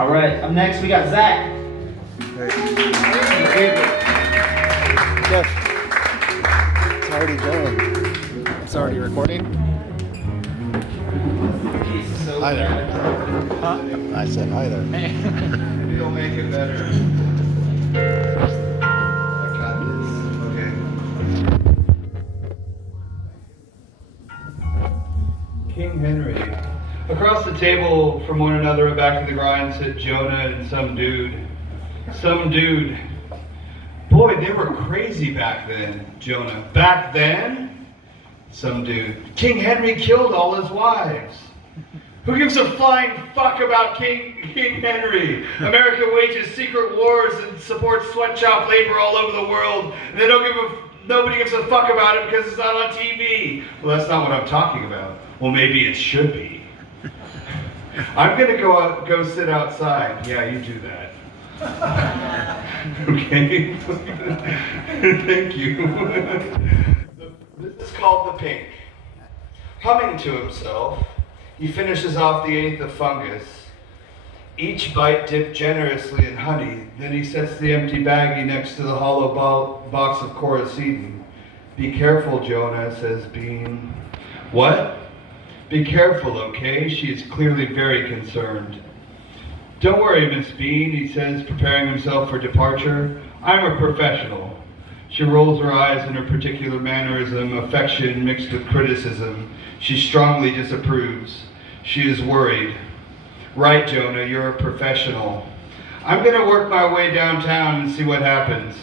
All right, up next we got Zach. Hey. Yes. It's already going. It's already recording. So Hi there. Huh? I said hi there. Maybe it'll make it better. I got this. Okay. King Henry. Across the table from one another and back to the grind sit Jonah and some dude. Some dude. Boy, they were crazy back then, Jonah. Back then? Some dude. King Henry killed all his wives. Who gives a flying fuck about King Henry? America wages secret wars and supports sweatshop labor all over the world. And nobody gives a fuck about it because it's not on TV. Well, that's not what I'm talking about. Well, maybe it should be. I'm gonna go sit outside. Yeah, you do that. Okay. Thank you. This is called the pink. Humming to himself, he finishes off the eighth of fungus. Each bite dipped generously in honey. Then he sets the empty baggie next to the hollow box of Coracetin. Be careful, Jonah, says Bean. What? Be careful, okay? She is clearly very concerned. Don't worry, Miss Bean, he says, preparing himself for departure. I'm a professional. She rolls her eyes in her particular mannerism, affection mixed with criticism. She strongly disapproves. She is worried. Right, Jonah, you're a professional. I'm going to work my way downtown and see what happens.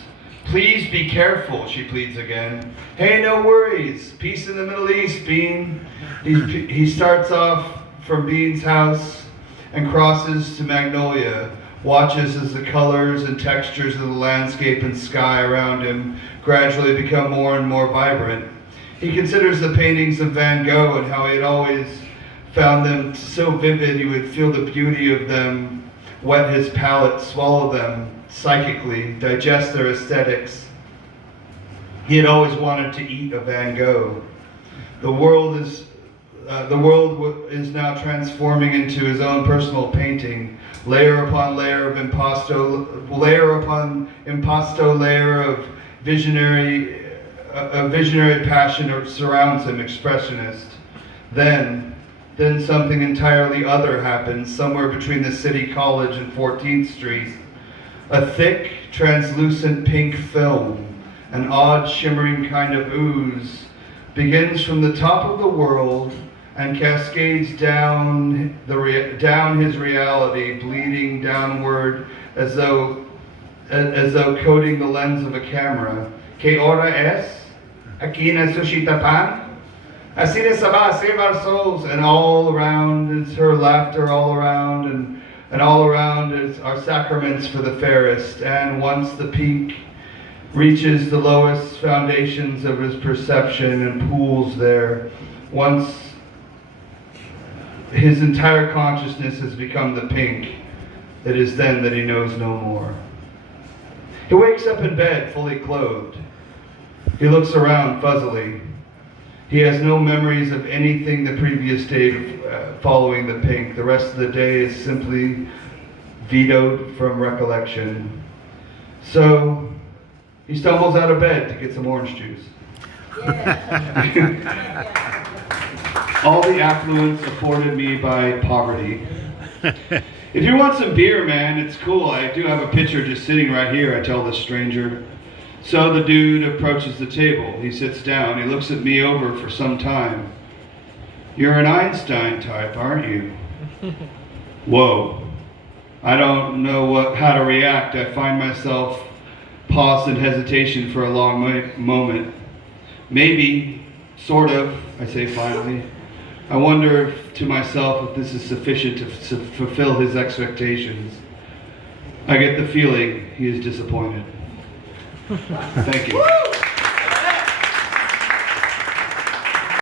Please be careful, she pleads again. Hey, no worries. Peace in the Middle East, Bean. He starts off from Bean's house and crosses to Magnolia, watches as the colors and textures of the landscape and sky around him gradually become more and more vibrant. He considers the paintings of Van Gogh and how he had always found them so vivid he would feel the beauty of them, wet his palate, swallow them psychically, digest their aesthetics. He had always wanted to eat a Van Gogh. The world is now transforming into his own personal painting, layer upon layer of layer upon impasto layer of visionary passion surrounds him, expressionist. Then something entirely other happens somewhere between the City College and 14th Street. A thick, translucent pink film, an odd shimmering kind of ooze, begins from the top of the world and cascades down his reality, bleeding downward as though coating the lens of a camera. Que hora es? Aquí necesita pan? Así de sabah, save our souls. And all around is her laughter, all around, and all around is our sacraments for the fairest. And once the peak reaches the lowest foundations of his perception and pools there, once his entire consciousness has become the pink, it is then that he knows no more. He wakes up in bed, fully clothed. He looks around fuzzily. He has no memories of anything the previous day following the pink. The rest of the day is simply vetoed from recollection. So he stumbles out of bed to get some orange juice. Yeah. All the affluence afforded me by poverty. If you want some beer, man, it's cool. I do have a pitcher just sitting right here, I tell the stranger. So the dude approaches the table. He sits down. He looks at me over for some time. You're an Einstein type, aren't you? Whoa. I don't know how to react. I find myself paused in hesitation for a long moment. Maybe, sort of, I say finally. I wonder to myself if this is sufficient to fulfill his expectations. I get the feeling he is disappointed. Thank you.